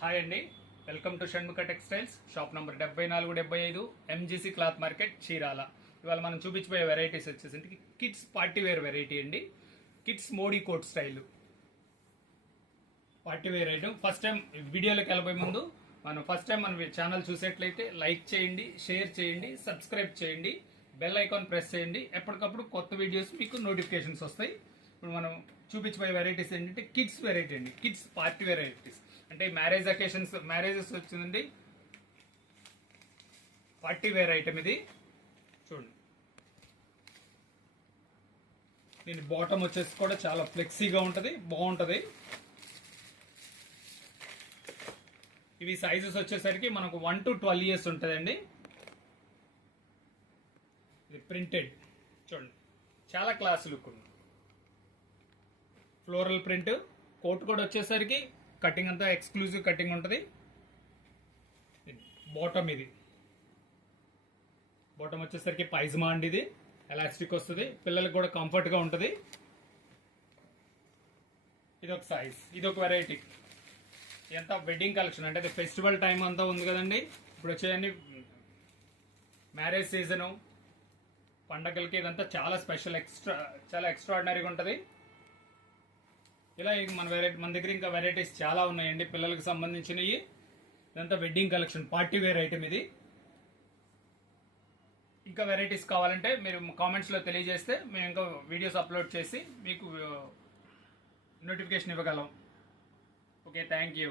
Hi అండి, welcome to Shanmukha Textiles. Shop number 7475 MGC cloth market, Chirala. ఇవాళ మనం చూపించబోయే వెరైటీస్ వచ్చేసి కిడ్స్ పార్టీ వేర్ వెరైటీ అండి. Kids Modi coat style party wear item. First time వీడియోలోకి వెళ్ళబోయే ముందు ఫస్ట్ టైం మన ఛానల్ చూసేట్లయితే లైక్ చేయండి, షేర్ చేయండి, సబ్స్క్రైబ్ చేయండి, బెల్ ఐకాన్ ప్రెస్ చేయండి. ఎప్పటికప్పుడు కొత్త వీడియోస్ మీకు నోటిఫికేషన్స్ వస్తాయి. ఇప్పుడు మనం చూపించబోయే వెరైటీస్ ఏంటంటే కిడ్స్ వెరైటీ అండి, కిడ్స్ పార్టీ వెరైటీస్. అంటే మ్యారేజ్ అకేషన్స్, మ్యారేజెస్ వచ్చిందండి, పార్టీ వేర్ ఐటమ్ ఇది. చూడండి, దీని బాటమ్ వచ్చేసి కూడా చాలా ఫ్లెక్సీగా ఉంటుంది, బాగుంటుంది. ఇవి సైజెస్ వచ్చేసరికి మనకు 1 to 12 years ఉంటుందండి. ఇది ప్రింటెడ్, చూడండి చాలా క్లాస్ లుక్ ఉంది. ఫ్లోరల్ ప్రింట్, కోట్ కూడా వచ్చేసరికి కటింగ్ అంతా ఎక్స్క్లూజివ్ కటింగ్ ఉంటుంది. బాటమ్ ఇది, బాటమ్ వచ్చేసరికి పైజమా అండి, ఇది ఎలాస్టిక్ వస్తుంది, పిల్లలకు కూడా కంఫర్ట్గా ఉంటుంది. ఇది ఒక సైజ్, ఇది ఒక వెరైటీ. ఇదంతా వెడ్డింగ్ కలెక్షన్, అంటే అది ఫెస్టివల్ టైం అంతా ఉంది కదండి. ఇప్పుడు వచ్చేయండి మ్యారేజ్ సీజను, పండగలకి ఇదంతా చాలా స్పెషల్, చాలా ఎక్స్ట్రాడినరీగా ఉంటుంది. ఇలా మన దగ్గర ఇంకా వెరైటీస్ చాలా ఉన్నాయండి పిల్లలకు సంబంధించినవి. ఇదంతా wedding collection, party wear item ఇది. ఇంకా వెరైటీస్ కావాలంటే మీరు కామెంట్స్లో తెలియజేస్తే మేము ఇంకా వీడియోస్ అప్లోడ్ చేసి మీకు నోటిఫికేషన్ ఇవ్వగలం. Okay, thank you.